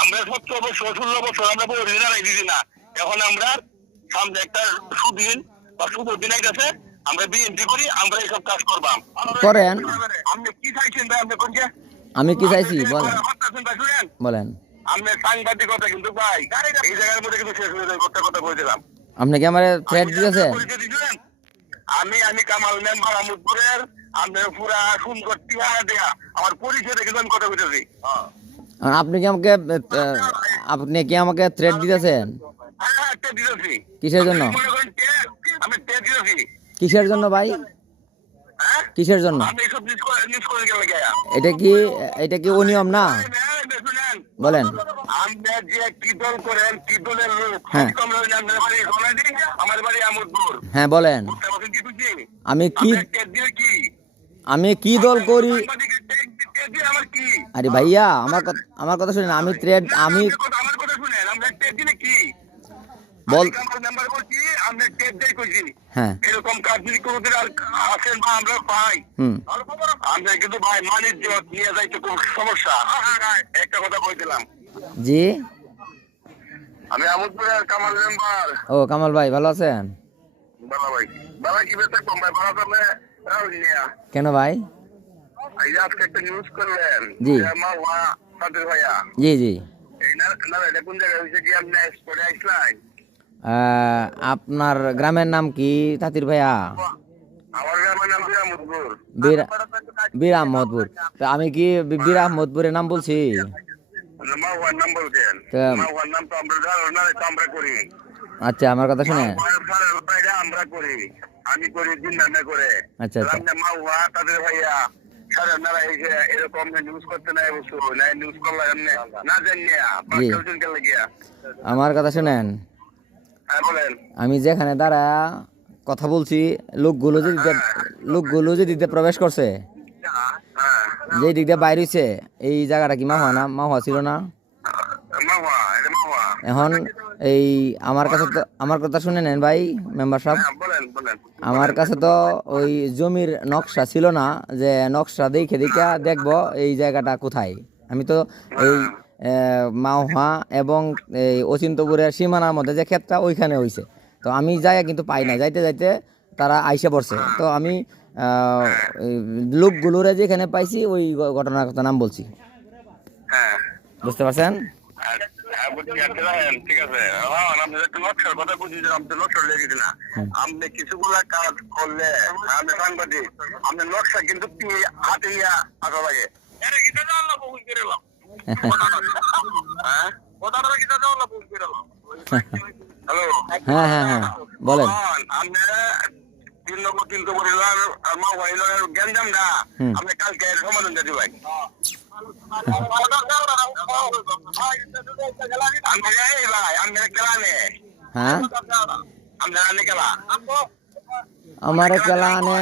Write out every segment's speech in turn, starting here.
আমরা 17 বছর 16 বছর আমরা বড় জানাই দিদি না। এখন আমরা সামনে একটা সুদিন বা শুভ দিন আইতাছে, আমরা বিএনপি করি, আমরা এইসব কাজ করবাম করেন। আপনি কি চাইছেন ভাই? আপনি কোন যে আমি কি চাইছি বলেন বলেন। আপনি সাংবাদিকতা কিন্তু ভাই এই জায়গার মধ্যে কিন্তু শেষ হয়ে যাবে। একটা কথা কই দিলাম, আপনি কি আমার থ্রেট দিতেছেন? আমি আমি কামাল মেম্বার আমুদপুরের, আপনি পুরা সুন্দর টিহা দেয়া আমার পরিচয় কিন্তু আমি কথা কইতেছি। আর আপনি কি আমাকে থ্রেট দিতেছেন? হ্যাঁ, একটা দিতেছি। কিসের জন্য? আমি টেট দিতেছি। কিসের জন্য ভাই? হ্যাঁ, কিসের জন্য? আপনি সব নিউজ করে গেলে গিয়া এটা কি অনিয়ম না? বলেন। আমরা যে কি দল করেন, কি দলের লোক, হ্যাঁ। আমার বাড়ি আমোদপুর। হ্যাঁ বলেন। কি বুঝছি? আমি কি টেট দিয়ে কি আমি কি দল করি? টেট দিয়ে আমার কি? আরে ভাইয়া আমার কথা শুনেন। আমি আমার কথা শুনেন, আমরা টেট দিলে কি বল। মেম্বার করছি, আমরা টেট দিয়ে কইছি। হ্যাঁ। এরকম কাজ যদি কোনোদিন আর আসেন বা আমরা পাই, আমরা কিন্তু ভাই বাণিজ্য নিয়ে যাইতে খুব সমস্যা। একটা কথা কই দিলাম, জি। আমি আমোদপুরের কামাল মেম্বার। ও কামাল ভাই, ভালো আছেন? বাবা ভাই, বাবা কি বেতন কম ভাই? বাবা আপনি রাউজি নিয়া কেন ভাই? এই যে আজকে একটা নিউজ করলেন, জি। মা ওয়া সাদের ভাইয়া, জি জি। এই না এটা কোন জায়গায় হয়েছে কি? আপনি এক্সপোর্টে আইসলাই? আপনার গ্রামের নাম কি তাতির ভাইয়া? আমার গ্রামের নাম আমোদপুর। বীর আহমদপুর। তা আমি কি বীর আহমদপুরের নাম বলছি? মা ওয়ার নাম বলছেন? তা- মা ওয়ার নাম তো আমরা জানো না, তো আমরা করি। আচ্ছা, আমার কথা শুনে। আমরা করি, আমি করি, দিন রান্না করে। আচ্ছা আচ্ছা। মা ওয়া তাদের ভাইয়া সারা নারা এই যে এরকম নিউজ করতে নাই বসু না, নিউজ করলাম না জানিয়া জি। গিয়া। আমার কথা শুনেন। হ্যাঁ বলেন। আমি যেখানে দাঁড়া কথা বলছি, লোকগুলো যে দিক দিয়ে প্রবেশ করছে, হ্যাঁ, যে দিক দিয়ে বাইর হইছে, এই জায়গাটা কি মাহুয়া না? মাহুয়া ছিল না? মা ওয়া, এটা মা ওয়া। এখন এই আমার কথা শুনে নেন ভাই মেম্বার সাহেব। হ্যাঁ, বলেন বলেন। আমার কাছে তো ওই জমির নকশা ছিল না, যে নকশা দেখে দেখে দেখবো এই জায়গাটা কোথায়। আমি তো এই মাওহা এবং এই অচিন্তপুরের সীমানার মধ্যে যে ক্ষেতটা ওইখানে হইছে। তো আমি যাই কিন্তু পাই না, যাইতে যাইতে তারা আইসা পড়ছে। তো আমি এই লোকগুলোরে যেখানে পাইছি ওই ঘটনার কথা নাম বলছি। হ্যাঁ, বুঝতে পারছেন? ঠিক আছে। আপনি একটা নকশার কথা বুঝি, আপনি নকশা লেগে না। আপনি কিছুগুলা কাজ করলে আপনি সাংবাদিক, আপনি নকশা কিন্তু হাতে নিয়ে আসা লাগে। হ্যালো, হ্যাঁ হ্যাঁ হ্যাঁ বলেন। আপনি 3 নম্বর 3 পরিবার আর মা ভাইলার গ্যাঞ্জাম না, আপনি কালকে সমাধান দিতে ভাই। আমি যাই ভাই, আমি কেলানে। হ্যাঁ, আমি রানি কেলা। আমার কেলা আনে।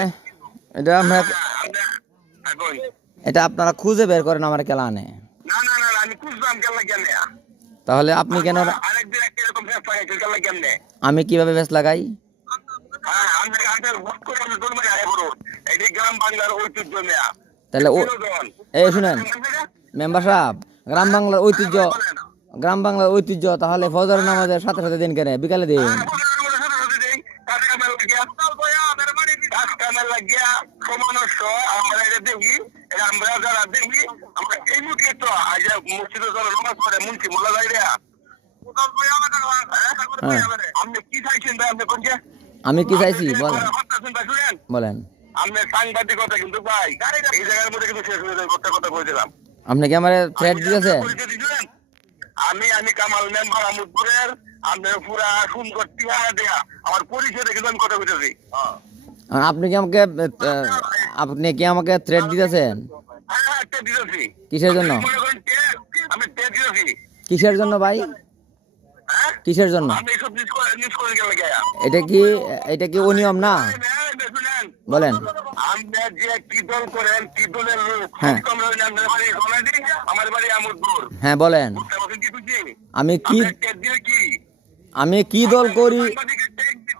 এটা আপনারা খুঁজে বের করেন আমার কেলা আনে। না না না, আমি খুঁজলাম কেলা কেন। তাহলে আপনি কেন? আরেকদিন একটা এরকম ফেস লাগাইছিল কেলা কেমনে? আমি কিভাবে বেশ লাগাই? হ্যাঁ, আমি আগে ভোট করে আমি তোর মানে আগে বলুন, এটি গ্রাম বাংলার ঐতিহ্য নেয়া। তাহলে এই শুনেন মেম্বার সাহেব, গ্রাম বাংলার ঐতিহ্য তাহলে ফজর নামাজের সাথে সাথে দিন কেন, বিকালে দিন। আমরা যারা দেখি, আমরা এই মুখে তো মসজিদে যারা নামাজ পড়ে মুন্সি মোল্লা যাই রে। আপনি কি চাইছেন ভাই? আপনি কোন যে আমি কি চাইছি বলেন বলেন। আপনি সাংবাদিকতা কিন্তু ভাই এই জায়গার মধ্যে কিন্তু শেষ হয়ে যাবে। একটা কথা কই দিলাম, আপনি কি আমার থ্রেট দিতেছেন? আমি আমি কামাল মেম্বার আমোদপুরের, আপনি পুরা সুন্দর টিহা দেয়া আমার পরিচয় কিন্তু আমি কথা কইতেছি। আর আপনি কি আমাকে থ্রেট দিতেছেন? হ্যাঁ, একটা দিতেছি। কিসের জন্য? আমি টেট দিতেছি। কিসের জন্য ভাই? হ্যাঁ, কিসের জন্য? আপনি সব নিউজ করে গেলে গিয়া। এটা কি অনিয়ম না? বলেন। আমরা যে কি দল করেন, কি দলের লোক, হ্যাঁ। আমার বাড়ি আমোদপুর। হ্যাঁ বলেন। কি বুঝছি? আমি কি টেট দিয়ে কি আমি কি দল করি?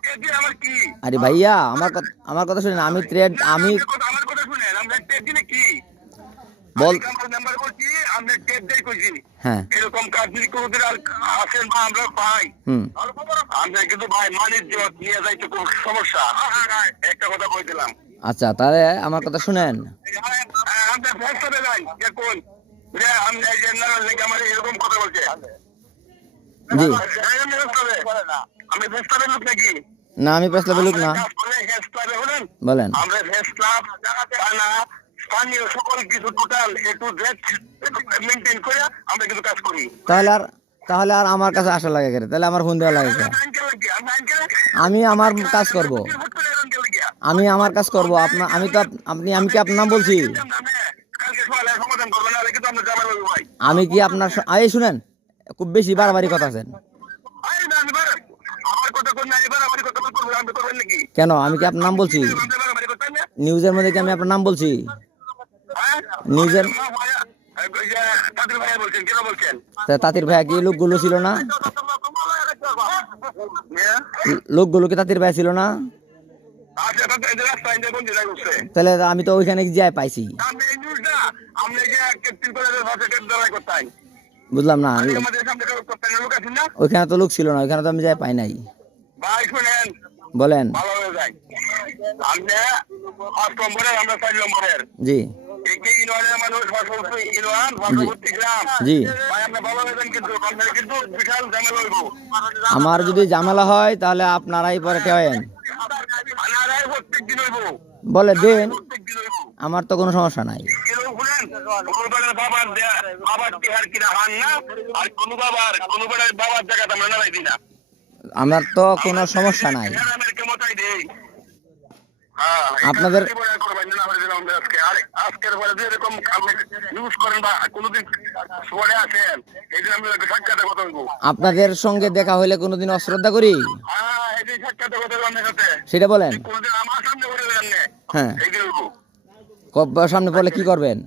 টেট দিয়ে আমার কি? আরে ভাইয়া আমার কথা শুনেন। আমি আমার কথা শুনেন, আমরা টেট দিলে কি বল। মেম্বার করছি, আমরা টেট দিয়ে কইছি। হ্যাঁ এরকম কাজ যদি কোনোদিন আর আসেন বা আমরা পাই, হুম আমরা কিন্তু ভাই বাণিজ্য নিয়ে যাইতে খুব সমস্যা। একটা কথা কই দিলাম। আচ্ছা তাহলে আমার কথা শুনেন। আমরা ফেসতে যাই দেখুন যে আমি এই যে আমার এরকম কথা বলছে। জি আমি ফেসতে লোক নাকি? না আমি পেছলা বেলুক না, বলেন। আমরা ফেস ক্লাব থানা স্থানীয় সকল কিছু total A to Z maintain করে আমরা কিন্তু কাজ করি। তাহলে আর আমার কাছে আসা লাগে কেন? তাহলে আমার ফোন দেওয়া লাগে কেন? আমি আমার কাজ করব, আমি আমার কাজ করব। আমি তো আমি কি আপনার নাম বলছি? আমি কি আপনার এই শুনেন, খুব বেশি বাড়াবাড়ি কথা আছেন কেন? আমি কি আপনার নাম বলছি? নিউজের মধ্যে কি আমি আপনার নাম বলছি? নিউজের তাঁতির ভাইয়া কি লোকগুলো ছিল না? লোকগুলো কি তাঁতির ভাইয়া ছিল না? তাহলে আমি তো ওইখানে যাই পাইছি, বুঝলাম না। ওইখানে তো লোক ছিল না, ওইখানে তো আমি যাই পাই নাই। বলেন। জি জি আমার যদি ঝামেলা হয় তাহলে আপনারাই পরে টেয়েন বলে দেন, আমার তো কোনো সমস্যা নাই। আমার তো কোনো সমস্যা নাই। আপনাদের আপনাদের সঙ্গে দেখা হইলে কোনোদিন অশ্রদ্ধা করি, সেটা বলেন। হ্যাঁ সামনে বলে কি করবেন?